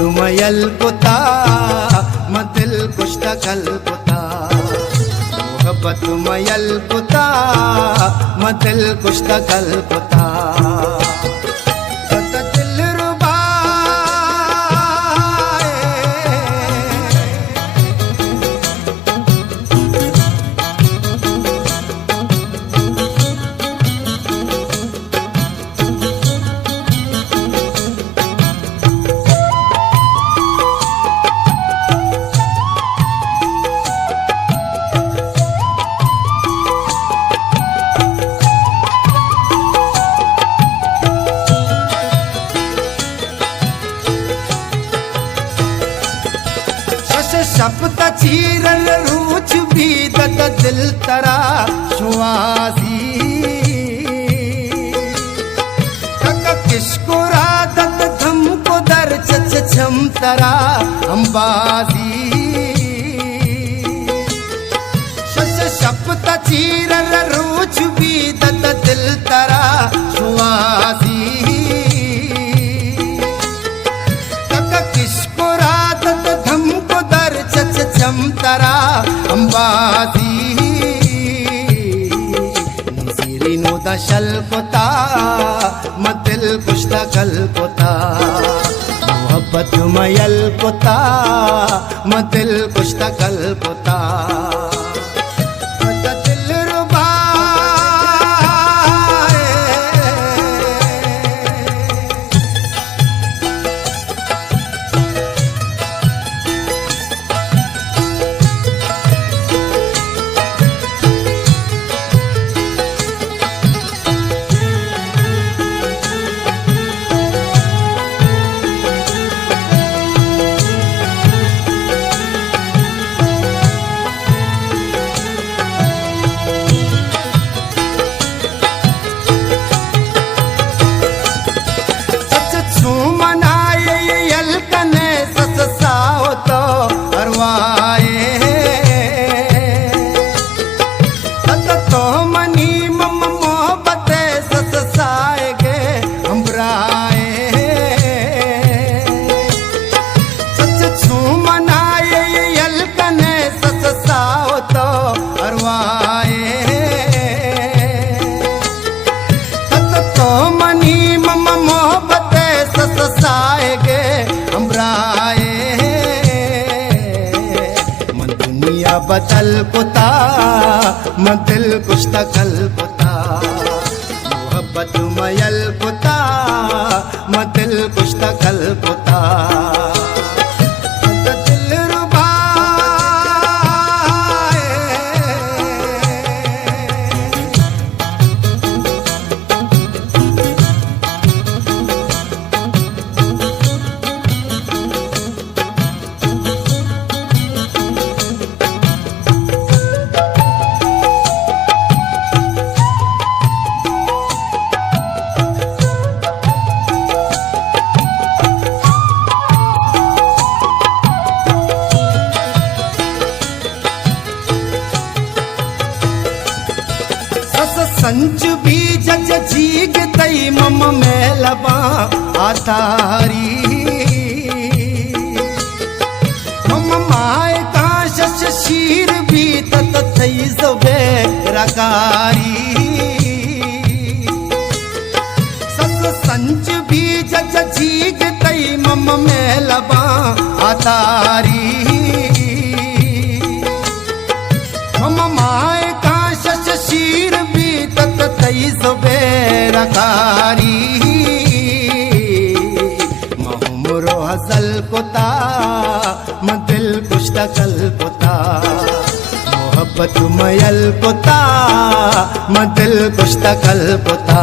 मयल कुता मदिल कुश्ता कल कुता मोहब्बत मयल कुता मदिल कुश्ता कल कुता शब्द चीरल रूच भी दत दिल तरा शुआसी तक किसको रादत धम को दर चच छम तरा अंबासी शब्द चीरल रूच भी दत दिल तरा शुआसी तक किसको रादत धम को दर चम तरा अंबासी निसिरी नो दशल कोता मदिल कुश्ता कल कोता मोहब्बत मयल कोता मदिल कुश्ता कल कोता बदल पुता मदिल कुश्ता कल पुता मोहब्बत मयल पुता मदिल कुश्ता कल पुता संच भी जज जीग तई मम मेलबा आतारी मम माय का शश शीर भी तत तई जबे रकारी सस संच भी जज जीग तई मम मेलबा आतारी मम माय का शश शीर तई बेरकारी महमुरो हसल कोता मदिल कुश्ता कल कोता मोहब्बत मयल कोता मदिल कुश्ता कल कोता